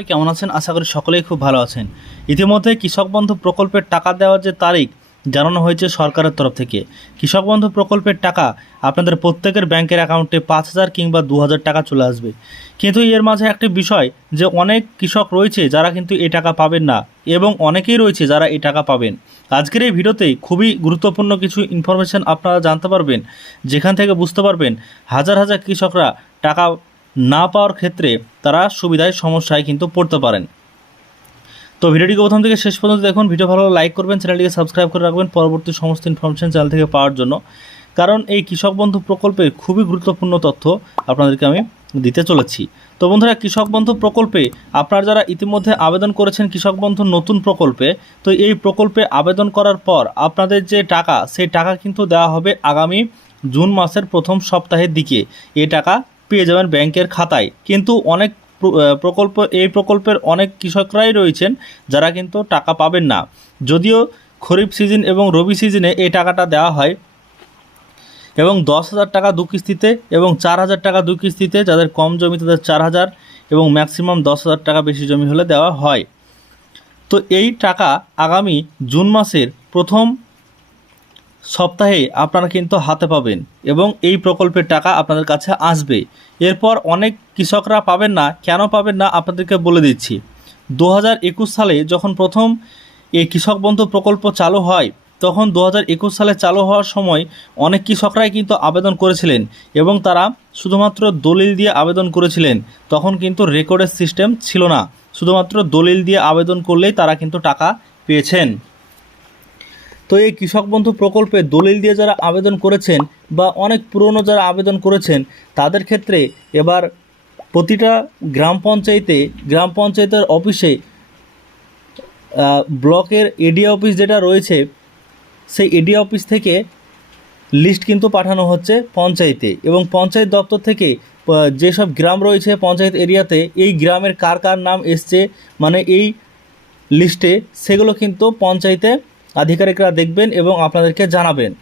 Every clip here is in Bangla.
সবাই কেমন আছেন? আশা করি সকলেই খুব ভালো আছেন। ইতিমধ্যে কৃষক বন্ধু প্রকল্পের টাকা দেওয়ার যে তারিখ জানানো হয়েছে সরকারের তরফ থেকে। কৃষক বন্ধু প্রকল্পের টাকা আপনাদের প্রত্যেকের ব্যাংকের অ্যাকাউন্টে পাঁচ হাজার কিংবা দু হাজার টাকা চলে আসবে। কিন্তু এর মাঝে একটি বিষয় যে অনেক কৃষক রয়েছে যারা কিন্তু এই টাকা পাবেন না এবং অনেকেই রয়েছে যারা এই টাকা পাবেন। আজকের এই ভিডিওতে খুবই গুরুত্বপূর্ণ কিছু ইনফরমেশন আপনারা জানতে পারবেন, যেখান থেকে বুঝতে পারবেন হাজার হাজার কৃষকরা টাকা না পাওয়ার ক্ষেত্রে তারা সুবিধায়, সমস্যায় কিন্তু পড়তে পারেন। তো ভিডিওটিকে প্রথম থেকে শেষ পর্যন্ত দেখুন। ভিডিও ভালো লাইক করবেন, চ্যানেলটিকে সাবস্ক্রাইব করে রাখবেন পরবর্তী সমস্ত ইনফরমেশন চ্যানেল থেকে পাওয়ার জন্য। কারণ এই কৃষক বন্ধু প্রকল্পের খুবই গুরুত্বপূর্ণ তথ্য আপনাদেরকে আমি দিতে চলেছি। তো বন্ধুরা, কৃষক বন্ধু প্রকল্পে আপনারা যারা ইতিমধ্যে আবেদন করেছেন কৃষক বন্ধু নতুন প্রকল্পে, তো এই প্রকল্পে আবেদন করার পর আপনাদের যে টাকা, সেই টাকা কিন্তু দেওয়া হবে আগামী জুন মাসের প্রথম সপ্তাহের দিকে। এই টাকা পেয়ে যাবেন ব্যাংকের খাতায়। কিন্তু অনেক প্রকল্প, এই প্রকল্পের অনেক কৃষকরাই রয়েছেন যারা কিন্তু টাকা পাবেন না। যদিও খরিফ সিজন এবং রবি সিজনে এই টাকাটা দেওয়া হয় এবং দশ হাজার টাকা দু কিস্তিতে এবং চার হাজার টাকা দু কিস্তিতে যাদের কম জমি তাদের চার হাজার এবং ম্যাক্সিমাম দশ হাজার টাকা বেশি জমি হলে দেওয়া হয়। তো এই টাকা আগামী জুন মাসের প্রথম সপ্তাহে আপনারা কিন্তু হাতে পাবেন এবং এই প্রকল্পের টাকা আপনাদের কাছে আসবে। এরপর অনেক কৃষকরা পাবেন না, কেন পাবেন না আপনাদেরকে বলে দিচ্ছি। দু হাজার একুশ সালে যখন প্রথম এই কৃষক বন্ধু প্রকল্প চালু হয়, তখন দু হাজার একুশ সালে চালু হওয়ার সময় অনেক কৃষকরাই কিন্তু আবেদন করেছিলেন এবং তারা শুধুমাত্র দলিল দিয়ে আবেদন করেছিলেন। তখন কিন্তু রেকর্ডের সিস্টেম ছিল না। শুধুমাত্র দলিল দিয়ে আবেদন করলেই তারা কিন্তু টাকা পেয়েছেন। তো এই কৃষক বন্ধু প্রকল্পে দলিল দিয়ে যারা আবেদন করেছেন বা অনেক পুরনো যারা আবেদন করেছেন, তাদের ক্ষেত্রে এবার প্রতিটা গ্রাম পঞ্চায়েতে, গ্রাম পঞ্চায়েতের অফিসে ব্লকের এডি অফিস যেটা রয়েছে, সেই এডি অফিস থেকে লিস্ট কিন্তু পাঠানো হচ্ছে পঞ্চায়েতে এবং পঞ্চায়েত দপ্তর থেকে যেসব গ্রাম রয়েছে পঞ্চায়েত এরিয়াতে, এই গ্রামের কার কার নাম এসছে মানে এই লিস্টে সেগুলো কিন্তু পঞ্চায়েতে আধিকারিকরা দেখবেন এবং আপনাদেরকে জানাবেন।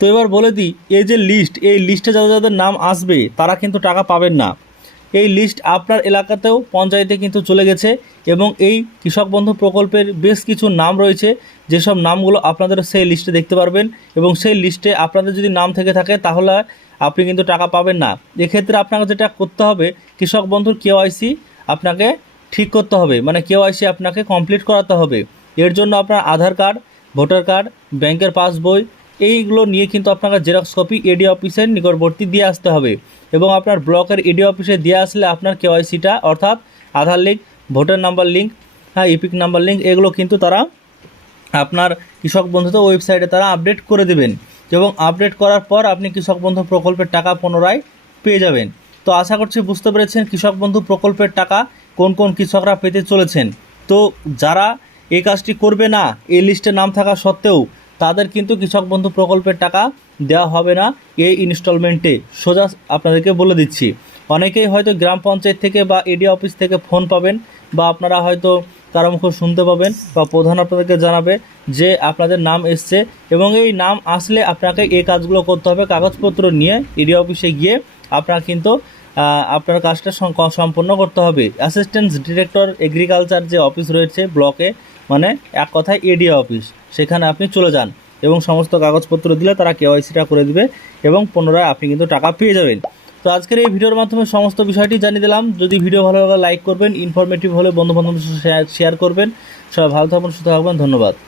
তো এবার বলে দিই, এই যে লিস্ট এই লিস্টে যাদের যাদের নাম আসবে, তারা কিন্তু টাকা পাবেন না। এই লিস্ট আপনার এলাকাতেও, পঞ্চায়েতে কিন্তু চলে গেছে এবং এই কৃষক বন্ধু প্রকল্পের বেশ কিছু নাম রয়েছে। যেসব নামগুলো আপনাদের সেই লিস্টে দেখতে পারবেন এবং সেই লিস্টে আপনাদের যদি নাম থেকে থাকে, তাহলে আপনি কিন্তু টাকা পাবেন না। এক্ষেত্রে আপনাকে যেটা করতে হবে, কৃষক বন্ধুর কেওয়াইসি আপনাকে ঠিক করতে হবে। মানে কেওয়াইসি আপনাকে কমপ্লিট করাতে হবে। এর জন্য আপনার আধার কার্ড ভোটার কার্ড, ব্যাংকের পাসবই, এইগুলো নিয়ে কিন্তু আপনাকে জেরক্স কপি এডি অফিসের নিকটবর্তী দিয়ে আসতে হবে। এবং আপনার ব্লকের এডি অফিসে দিয়ে আসলে আপনার কেওয়াইসিটা, অর্থাৎ Aadhaar link, voter number link হ্যাঁ ইপিক নাম্বার লিঙ্ক, এগুলো কিন্তু তারা আপনার কৃষক বন্ধুতে ওয়েবসাইটে তারা আপডেট করে দেবেন। এবং আপডেট করার পর আপনি কৃষক বন্ধু প্রকল্পের টাকা পুনরায় পেয়ে যাবেন। তো আশা করছি বুঝতে পেরেছেন কৃষক বন্ধু প্রকল্পের টাকা কোন কোন কৃষকরা পেতে চলেছেন। তো যারা এই কাজটি করবে না। এই লিস্টে নাম থাকা সত্ত্বেও তাদের কিন্তু কৃষক বন্ধু প্রকল্পের টাকা দেওয়া হবে না এই ইনস্টলমেন্টে সোজা আপনাদেরকে বলে দিচ্ছি। অনেকেই হয়তো গ্রাম পঞ্চায়েত থেকে বা এডি অফিস থেকে ফোন পাবেন বা আপনারা হয়তো কারও মুখ শুনতে পাবেন বা প্রধান আপনাদেরকে জানাবে যে আপনাদের নাম এসছে এবং এই নাম আসলে আপনাকে এই কাজগুলো করতে হবে। কাগজপত্র নিয়ে এডি অফিসে গিয়ে আপনারা কিন্তু আপনার কাজটা সম- সম্পন্ন করতে হবে। অ্যাসিস্ট্যান্ট ডিরেক্টর এগ্রিকালচার যে অফিস রয়েছে ব্লকে মানে এক কথায় এডি অফিস সেখানে আপনি চলে যান এবং সমস্ত কাগজপত্র দিলে তারা কেওয়াইসিটা করে দিবে এবং পুনরায় আপনি কিন্তু টাকা পেয়ে যাবেন। তো আজকের এই ভিডিওর মাধ্যমে সমস্ত বিষয়টি জানিয়ে দিলাম। যদি ভিডিও ভালো লাগে লাইক করবেন ইনফরমেটিভ হলে বন্ধু বান্ধবের সাথে শেয়ার করবেন। সবাই ভালো থাকবেন সুস্থ থাকবেন ধন্যবাদ।